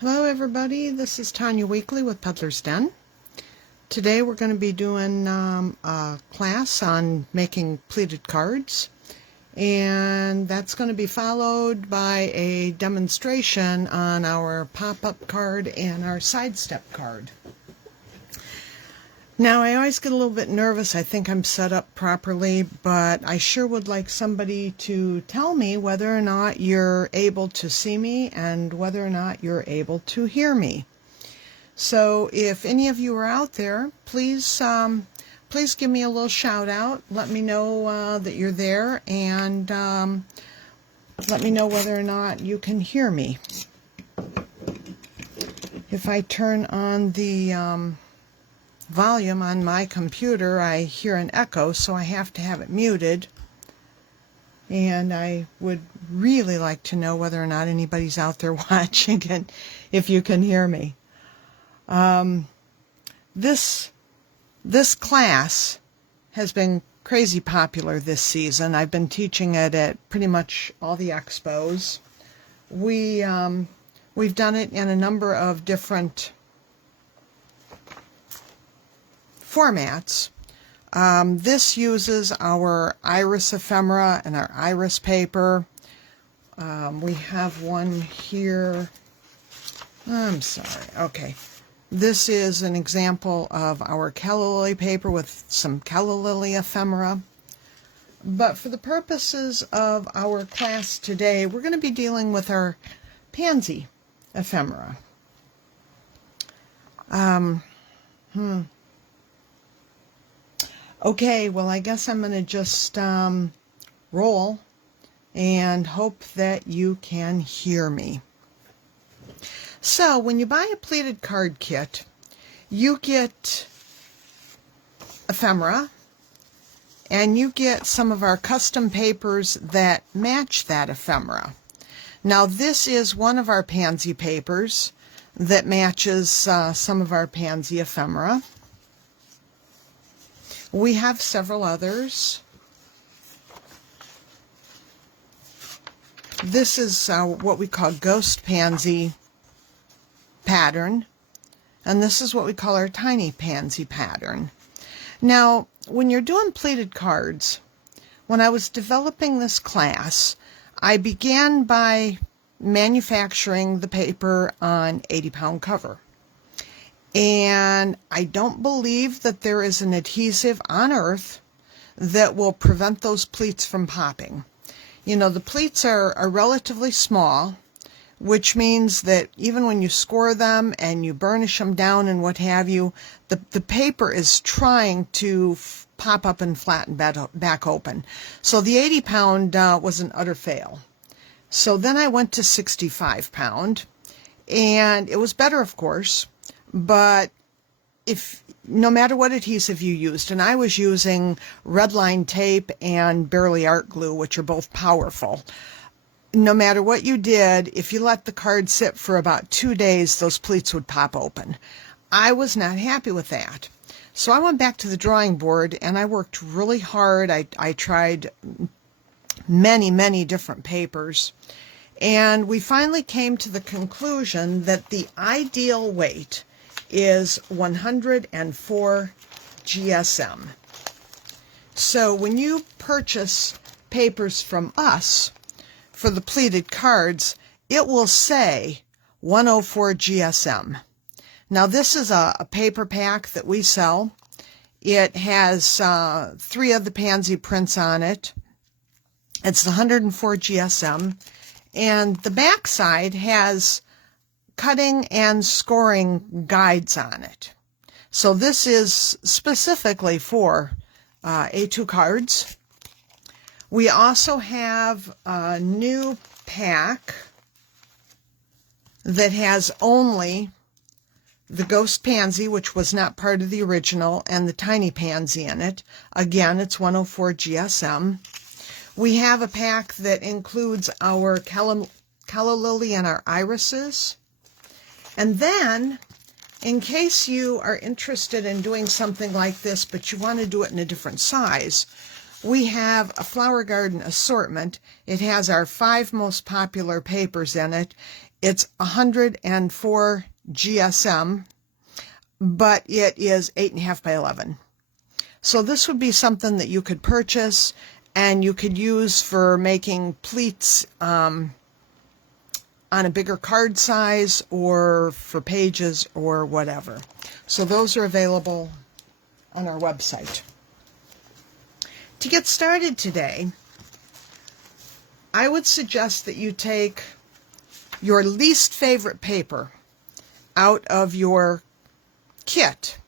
Hello everybody, this is Tanya Weekly with Peddler's Den. Today we're going to be doing a class on making pleated cards, and that's going to be followed by a demonstration on our pop-up card and our sidestep card. Now, I always get a little bit nervous. I think I'm set up properly, but I sure would like somebody to tell me whether or not you're able to see me and whether or not you're able to hear me. So if any of you are out there, please give me a little shout out. Let me know that you're there, and let me know whether or not you can hear me. If I turn on the volume on my computer, I hear an echo, so I have to have it muted. And I would really like to know whether or not anybody's out there watching and if you can hear me. This class has been crazy popular this season. I've been teaching it at pretty much all the expos. We've done it in a number of different formats. This uses our iris ephemera and our iris paper. We have one here. I'm sorry. Okay. This is an example of our calla lily paper with some calla lily ephemera. But for the purposes of our class today, we're going to be dealing with our pansy ephemera. Okay, well, I guess I'm going to just roll and hope that you can hear me. So, when you buy a pleated card kit, you get ephemera, and you get some of our custom papers that match that ephemera. Now, this is one of our pansy papers that matches some of our pansy ephemera. We have several others. This is what we call ghost pansy pattern, and this is what we call our tiny pansy pattern. Now, when you're doing pleated cards, when I was developing this class, I began by manufacturing the paper on 80-pound cover. And I don't believe that there is an adhesive on earth that will prevent those pleats from popping. You know, the pleats are relatively small, which means that even when you score them and you burnish them down and what have you, the paper is trying to pop up and flatten back open. So the 80-pound was an utter fail. So then I went to 65-pound, and it was better, of course. But no matter what adhesive you used, and I was using red line tape and Barely Art glue, which are both powerful, no matter what you did, if you let the card sit for about 2 days, those pleats would pop open. I was not happy with that. So I went back to the drawing board and I worked really hard. I tried many different papers. And we finally came to the conclusion that the ideal weight is 104 GSM. So when you purchase papers from us for the pleated cards, it will say 104 GSM. Now, this is a paper pack that we sell. It has 3 of the pansy prints on it. It's 104 GSM. And the back side has cutting and scoring guides on it. So this is specifically for A2 cards. We also have a new pack that has only the ghost pansy, which was not part of the original, and the tiny pansy in it. Again, it's 104 GSM. We have a pack that includes our calla lily and our irises. And then, in case you are interested in doing something like this, but you want to do it in a different size, we have a flower garden assortment. It has our 5 most popular papers in it. It's 104 GSM, but it is 8.5 by 11. So this would be something that you could purchase and you could use for making pleats on a bigger card size or for pages or whatever. So those are available on our website. To get started today, I would suggest that you take your least favorite paper out of your kit,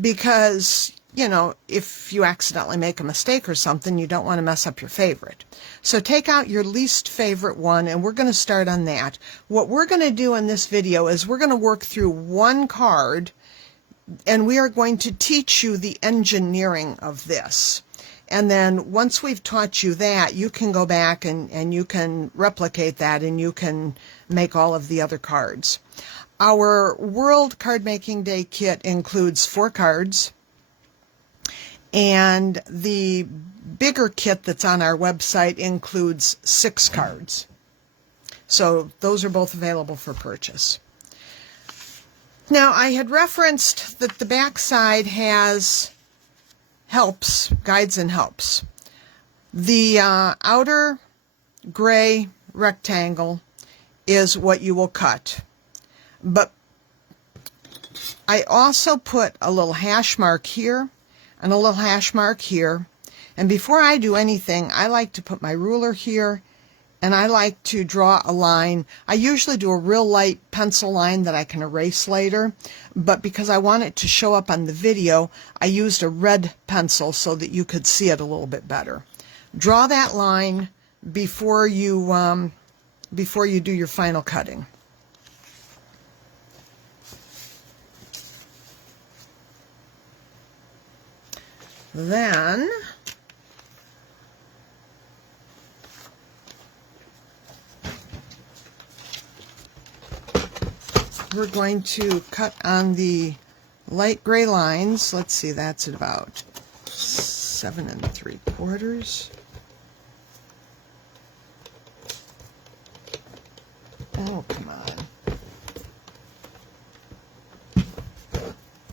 because, you know, if you accidentally make a mistake or something, you don't want to mess up your favorite. So take out your least favorite one, and we're going to start on that. What we're going to do in this video is we're going to work through one card, and we are going to teach you the engineering of this. And then once we've taught you that, you can go back and you can replicate that, and you can make all of the other cards. Our World Card Making Day kit includes 4 cards, and the bigger kit that's on our website includes 6 cards. So those are both available for purchase. Now, I had referenced that the back side has helps, guides and helps. The outer gray rectangle is what you will cut. But I also put a little hash mark here and a little hash mark here. And before I do anything, I like to put my ruler here, and I like to draw a line. I usually do a real light pencil line that I can erase later, but because I want it to show up on the video, I used a red pencil so that you could see it a little bit better. Draw that line before you do your final cutting. Then we're going to cut on the light gray lines. Let's see, that's at about 7 3/4. Oh, come on.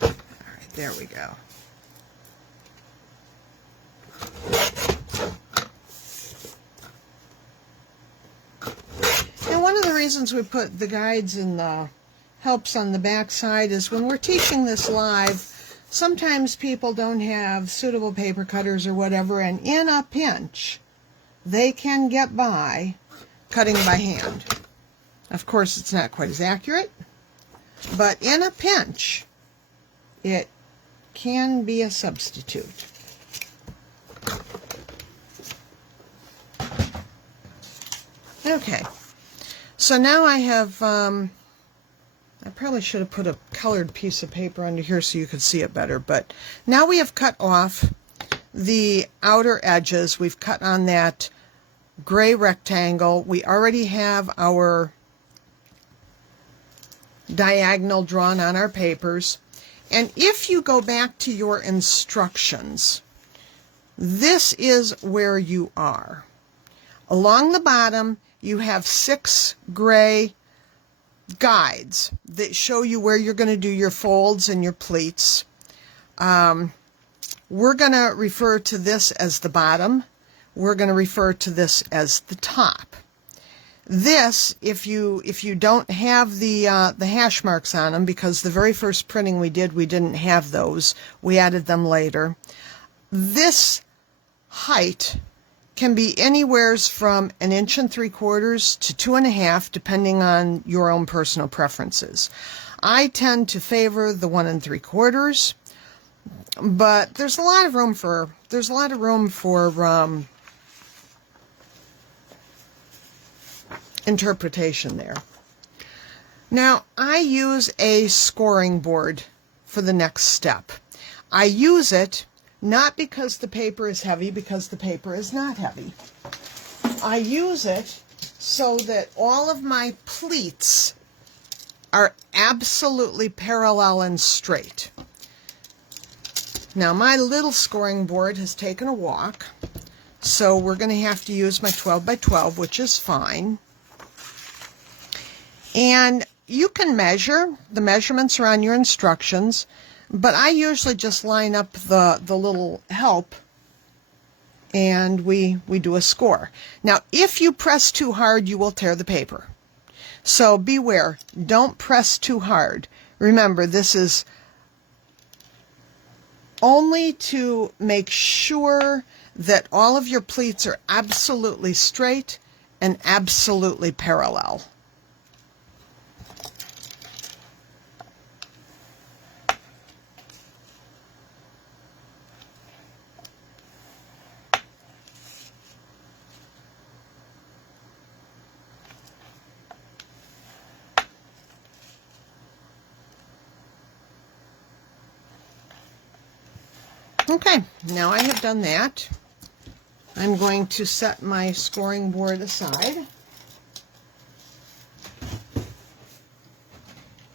All right, there we go. And one of the reasons we put the guides and the helps on the back side is when we're teaching this live, sometimes people don't have suitable paper cutters or whatever, and in a pinch, they can get by cutting by hand. Of course, it's not quite as accurate, but in a pinch, it can be a substitute. Okay, so now I have, I probably should have put a colored piece of paper under here so you could see it better, but now we have cut off the outer edges. We've cut on that gray rectangle. We already have our diagonal drawn on our papers. And if you go back to your instructions, this is where you are. Along the bottom, you have 6 gray guides that show you where you're going to do your folds and your pleats. We're going to refer to this as the bottom. We're going to refer to this as the top. This, if you don't have the hash marks on them, because the very first printing we did, we didn't have those. We added them later. This height can be anywheres from 1 3/4 to 2.5, depending on your own personal preferences. I tend to favor the 1 3/4, but there's a lot of room for interpretation there. Now, I use a scoring board for the next step. I use it not because the paper is heavy, because the paper is not heavy. I use it so that all of my pleats are absolutely parallel and straight. Now my little scoring board has taken a walk, so we're going to have to use my 12 by 12, which is fine. And you can measure. The measurements are on your instructions, but I usually just line up the little help and we do a score. Now, if you press too hard, you will tear the paper. So beware, don't press too hard. Remember, this is only to make sure that all of your pleats are absolutely straight and absolutely parallel. Okay, now I have done that. I'm going to set my scoring board aside.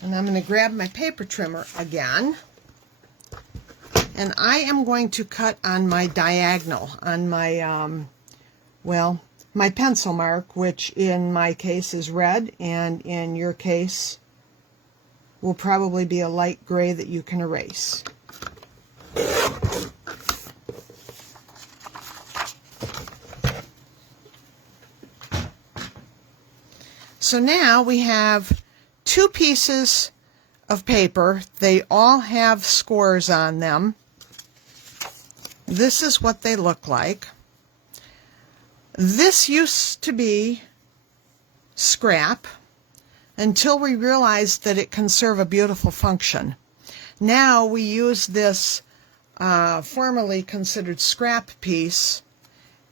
And I'm going to grab my paper trimmer again. And I am going to cut on my diagonal, on my, my pencil mark, which in my case is red, and in your case will probably be a light gray that you can erase. So now we have two pieces of paper. They all have scores on them. This is what they look like. This used to be scrap until we realized that it can serve a beautiful function. Now we use this formerly considered scrap piece,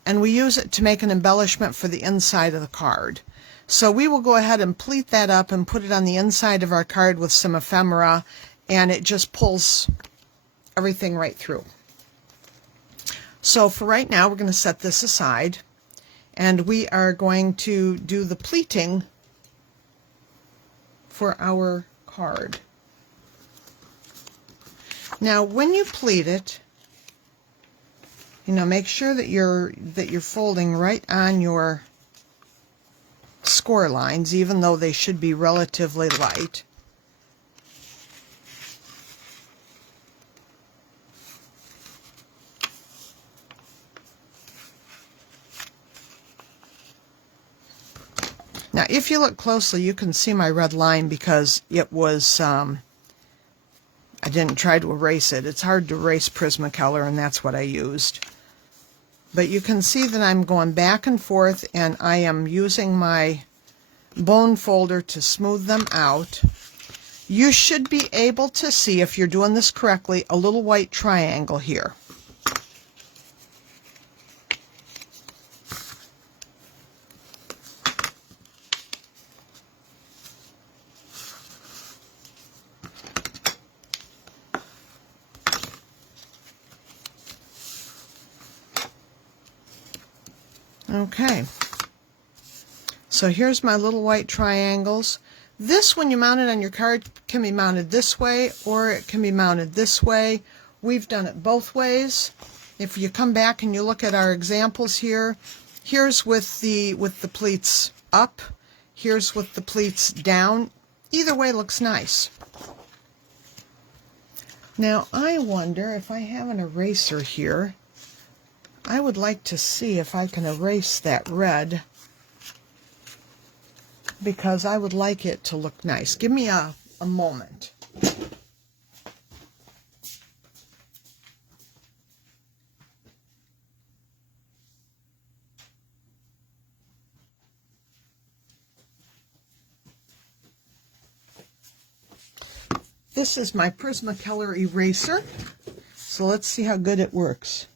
and we use it to make an embellishment for the inside of the card. So we will go ahead and pleat that up and put it on the inside of our card with some ephemera, and it just pulls everything right through. So for right now, we're going to set this aside, and we are going to do the pleating for our card. Now, when you pleat it, make sure that you're folding right on your score lines, even though they should be relatively light. Now, if you look closely, you can see my red line because it was, I didn't try to erase it. It's hard to erase Prismacolor, and that's what I used. But you can see that I'm going back and forth, and I am using my bone folder to smooth them out. You should be able to see, if you're doing this correctly, a little white triangle here. Okay, so here's my little white triangles. This, when you mount it on your card, can be mounted this way or it can be mounted this way. We've done it both ways. If you come back and you look at our examples here, here's with the pleats up, here's with the pleats down. Either way looks nice. Now I wonder if I have an eraser here. I would like to see if I can erase that red, because I would like it to look nice. Give me a moment. This is my Prismacolor eraser, so let's see how good it works.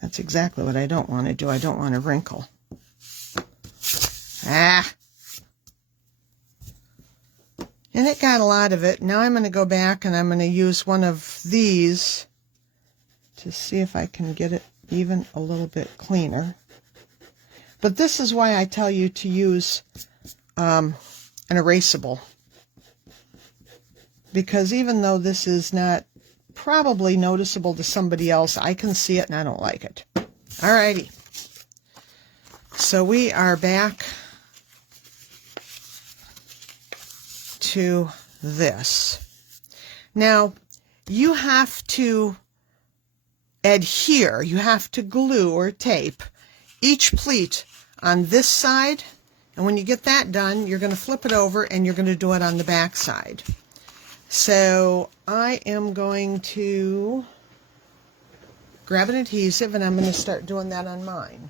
That's exactly what I don't want to do. I don't want to wrinkle. Ah! And it got a lot of it. Now I'm going to go back and I'm going to use one of these to see if I can get it even a little bit cleaner. But this is why I tell you to use an erasable, because even though this is not probably noticeable to somebody else, I can see it and I don't like it. Alrighty. So we are back to this. Now, you have to adhere, you have to glue or tape each pleat on this side, and when you get that done, you're going to flip it over and you're going to do it on the back side. So I am going to grab an adhesive and I'm going to start doing that on mine.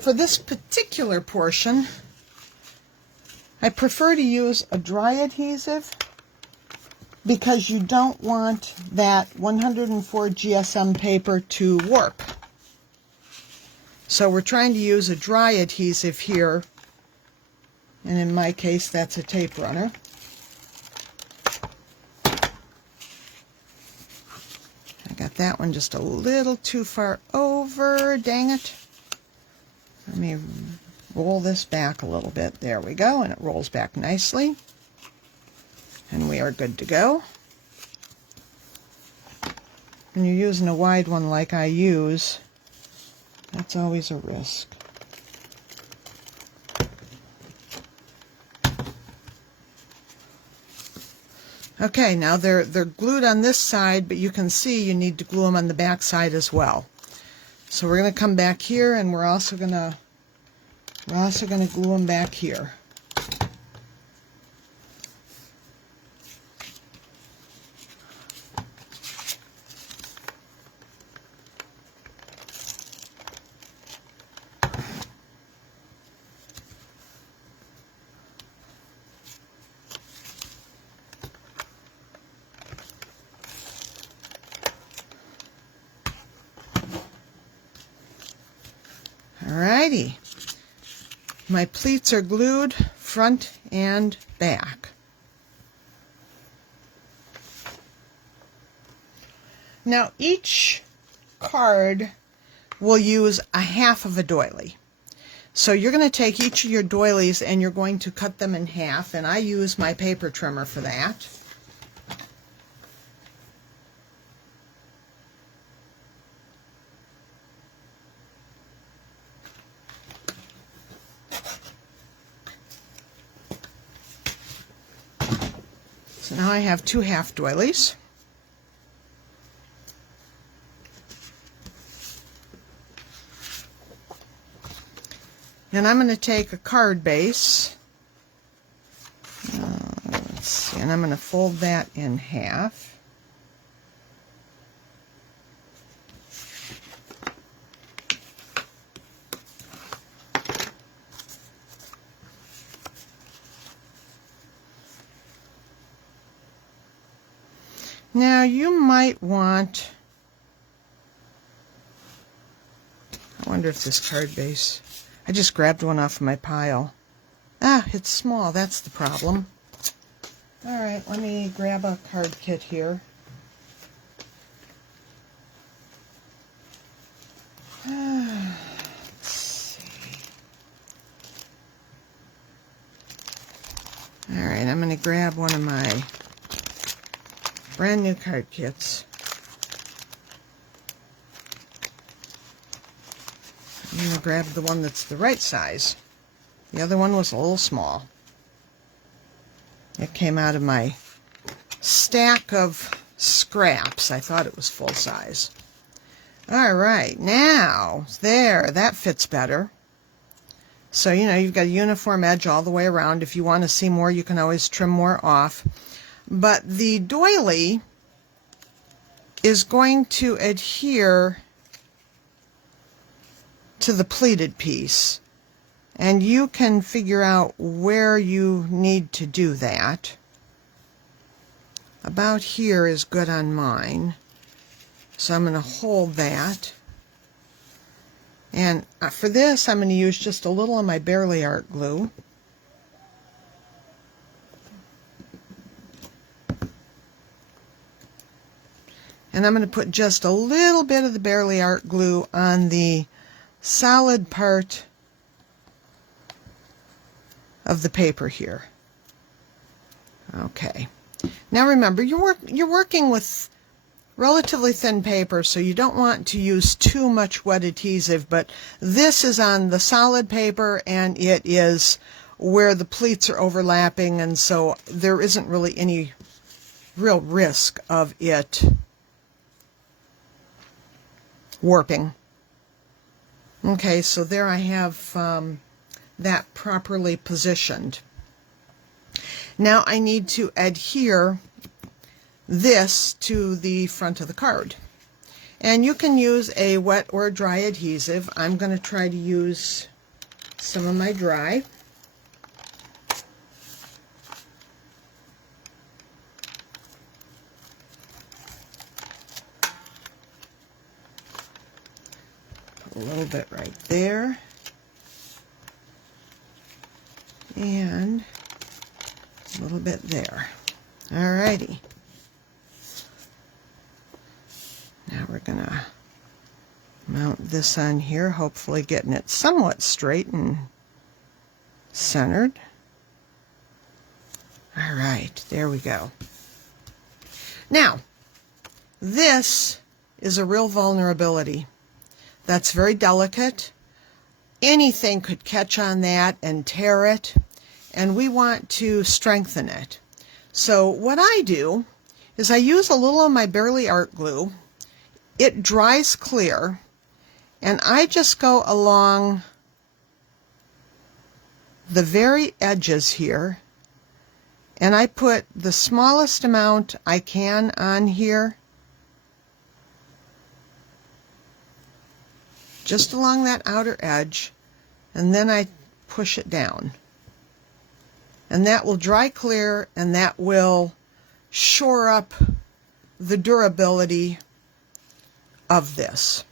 For this particular portion, I prefer to use a dry adhesive because you don't want that 104 GSM paper to warp. So we're trying to use a dry adhesive here, and in my case that's a tape runner. I got that one just a little too far over, dang it. Let me roll this back a little bit. There we go, and it rolls back nicely. And we are good to go. When you're using a wide one like I use, that's always a risk. Okay, now they're glued on this side, but you can see you need to glue them on the back side as well. So we're going to come back here, and we're also going to glue them back here. Alrighty, my pleats are glued front and back. Now each card will use a half of a doily. So you're going to take each of your doilies and you're going to cut them in half, and I use my paper trimmer for that. So now I have two half doilies. And I'm going to take a card base, let's see, and I'm going to fold that in half. Now you might want, I wonder if this card base, I just grabbed one off of my pile. Ah, it's small, that's the problem. Alright, let me grab a card kit here. Let's see. Alright, I'm going to grab one of my brand new card kits. I'm going to grab the one that's the right size. The other one was a little small. It came out of my stack of scraps. I thought it was full size. Alright, now, there, that fits better. So, you know, you've got a uniform edge all the way around. If you want to see more, you can always trim more off. But the doily is going to adhere to the pleated piece, and you can figure out where you need to do that. About here is good on mine, so I'm going to hold that. And for this, I'm going to use just a little of my Barely Art glue. And I'm going to put just a little bit of the Bearly Art glue on the solid part of the paper here. Okay. Now remember, you're working with relatively thin paper, so you don't want to use too much wet adhesive, but this is on the solid paper and it is where the pleats are overlapping, and so there isn't really any real risk of it warping. Okay, so there I have that properly positioned. Now I need to adhere this to the front of the card. And you can use a wet or dry adhesive. I'm going to try to use some of my dry. Put a little bit right there. And a little bit there. Alrighty. Now we're going to mount this on here, hopefully getting it somewhat straight and centered. Alright, there we go. Now, this is a real vulnerability. That's very delicate. Anything could catch on that and tear it, and we want to strengthen it. So what I do is I use a little of my Bearly Art glue. It dries clear, and I just go along the very edges here, and I put the smallest amount I can on here, just along that outer edge, and then I push it down. And that will dry clear, and that will shore up the durability of this.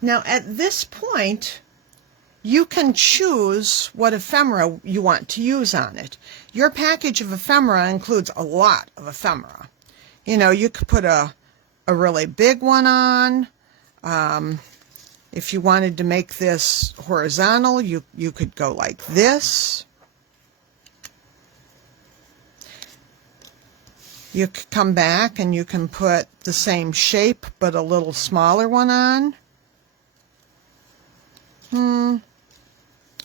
Now at this point, you can choose what ephemera you want to use on it. Your package of ephemera includes a lot of ephemera. You know, you could put a really big one on. If you wanted to make this horizontal, you could go like this. You could come back and you can put the same shape but a little smaller one on.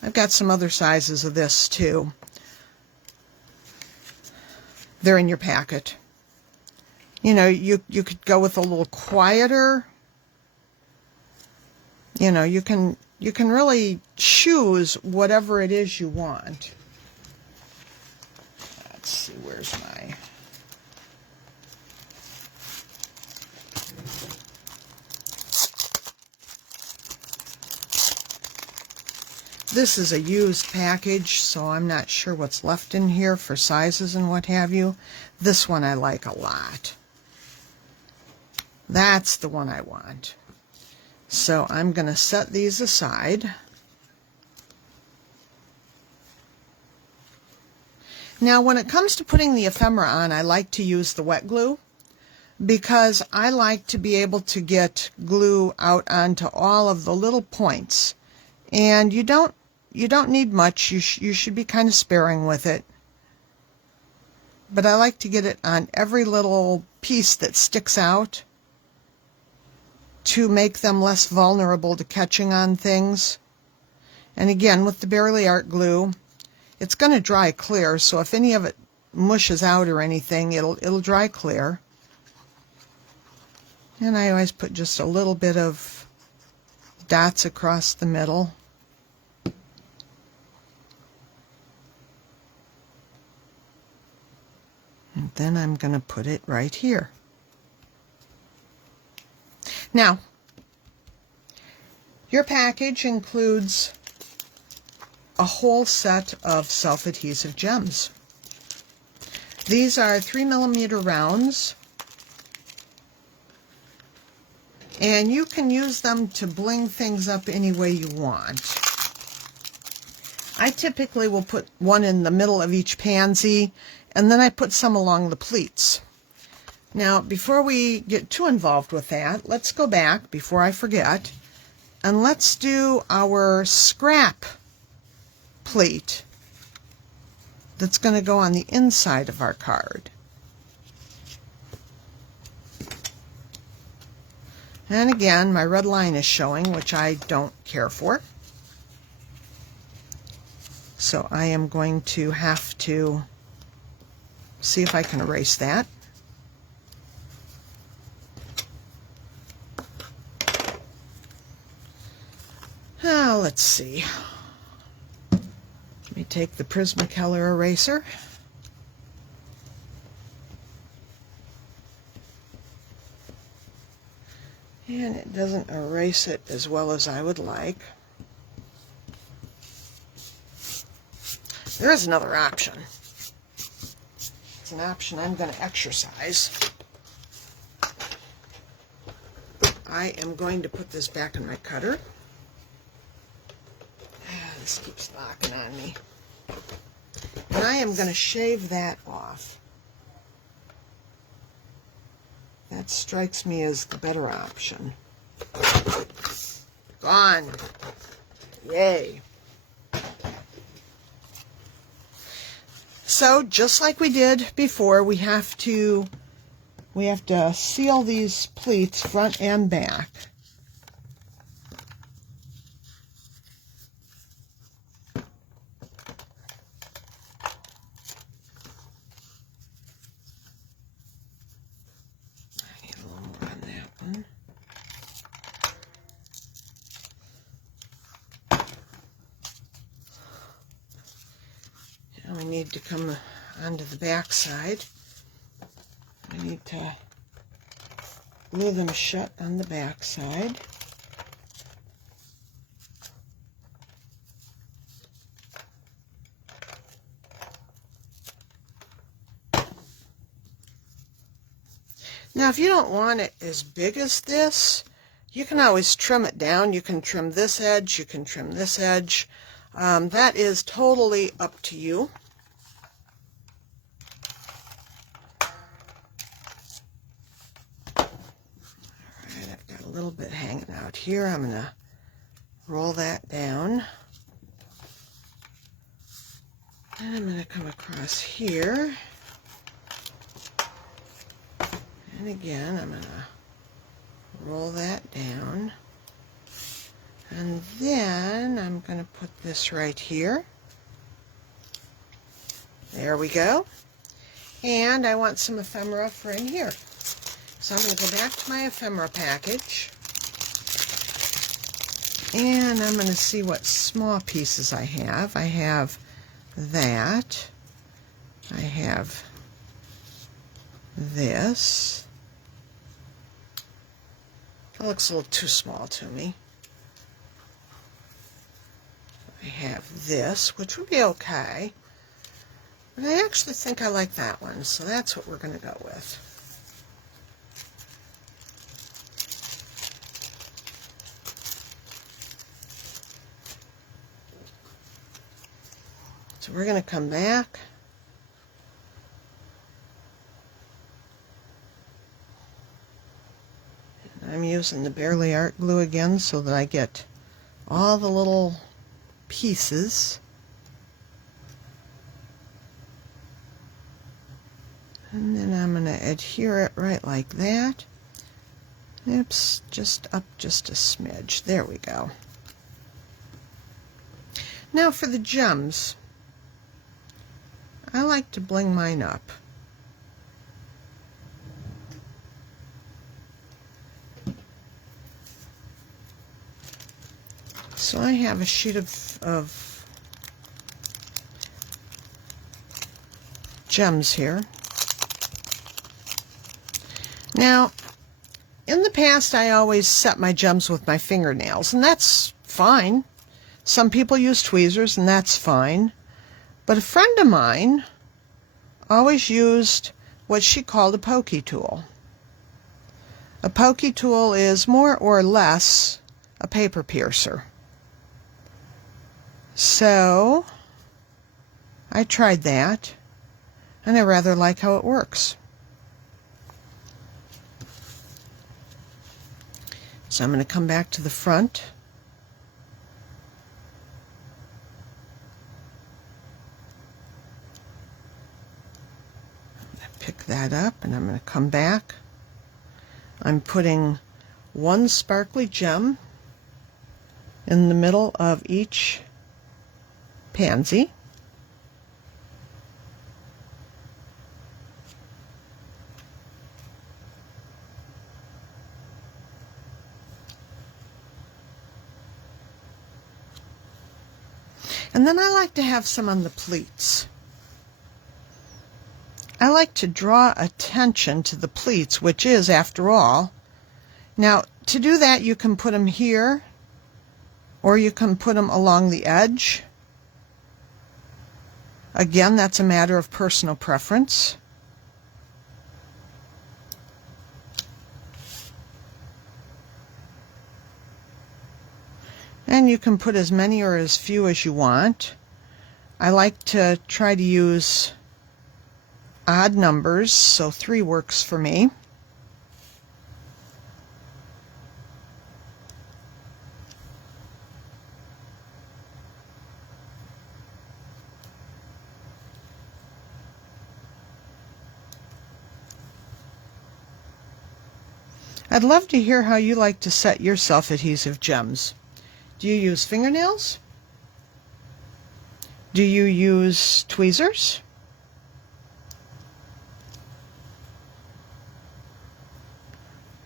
I've got some other sizes of this too. They're in your packet. You know, you could go with a little quieter. You know, you can really choose whatever it is you want. Let's see, where's my... This is a used package, so I'm not sure what's left in here for sizes and what have you. This one I like a lot. That's the one I want. So I'm going to set these aside. Now when it comes to putting the ephemera on, I like to use the wet glue because I like to be able to get glue out onto all of the little points. And you don't need much. You should be kind of sparing with it. But I like to get it on every little piece that sticks out to make them less vulnerable to catching on things. And again, with the Bearly Art glue, it's going to dry clear, so if any of it mushes out or anything, it'll dry clear. And I always put just a little bit of dots across the middle. And then I'm going to put it right here. Now, your package includes a whole set of self-adhesive gems. These are 3mm rounds, and you can use them to bling things up any way you want. I typically will put one in the middle of each pansy, and then I put some along the pleats. Now, before we get too involved with that, let's go back before I forget, and let's do our scrap pleat that's going to go on the inside of our card. And again, my red line is showing, which I don't care for. So I am going to have to see if I can erase that. Now, let's see. Let me take the Prismacolor eraser. And it doesn't erase it as well as I would like. There is another option. It's an option I'm going to exercise. I am going to put this back in my cutter. This keeps locking on me. And I am going to shave that off. That strikes me as the better option. Gone. Yay. So, just like we did before, we have to seal these pleats front and back. I need a little more on that one. Now we need to come onto the back side. I need to glue them shut on the back side. Now, if you don't want it as big as this, you can always trim it down. You can trim this edge, you can trim this edge. That is totally up to you. Alright, I've got a little bit hanging out here. I'm going to roll that down. And I'm going to come across here. And again, I'm going to roll that down. And then I'm going to put this right here. There we go. And I want some ephemera for in here. So I'm going to go back to my ephemera package. And I'm going to see what small pieces I have. I have that. I have this. That looks a little too small to me. I have this, which would be okay. But I actually think I like that one, so that's what we're going to go with. So we're going to come back. I'm using the Barely Art glue again so that I get all the little pieces. And then I'm going to adhere it right like that. Oops, just up just a smidge. There we go. Now for the gems, I like to bling mine up. So I have a sheet of gems here. Now, in the past, I always set my gems with my fingernails, and that's fine. Some people use tweezers, and that's fine. But a friend of mine always used what she called a pokey tool. A pokey tool is more or less a paper piercer. So I tried that, and I rather like how it works. So I'm going to come back to the front. Pick that up, and I'm going to come back. I'm putting one sparkly gem in the middle of each pansy. And then I like to have some on the pleats. I like to draw attention to the pleats, which is, after all, now to do that you can put them here, or you can put them along the edge. Again, that's a matter of personal preference. And you can put as many or as few as you want. I like to try to use odd numbers, so 3 works for me. I'd love to hear how you like to set your self-adhesive gems. Do you use fingernails? Do you use tweezers?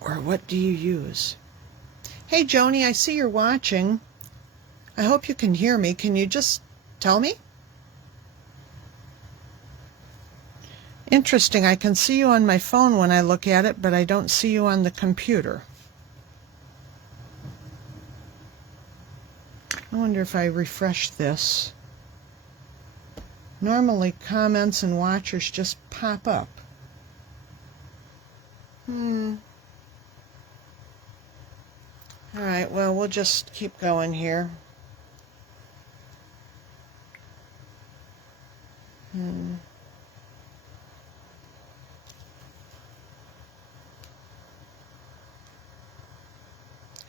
Or what do you use? Hey Joni, I see you're watching. I hope you can hear me. Can you just tell me? Interesting, I can see you on my phone when I look at it, but I don't see you on the computer. I wonder if I refresh this. Normally comments and watchers just pop up. Alright, well, we'll just keep going here.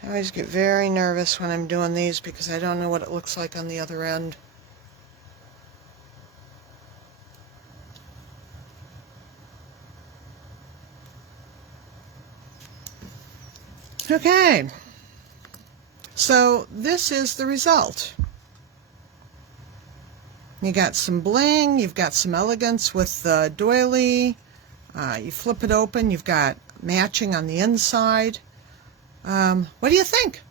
I always get very nervous when I'm doing these because I don't know what it looks like on the other end. Okay, so this is the result. You got some bling, you've got some elegance with the doily, you flip it open, you've got matching on the inside. What do you think?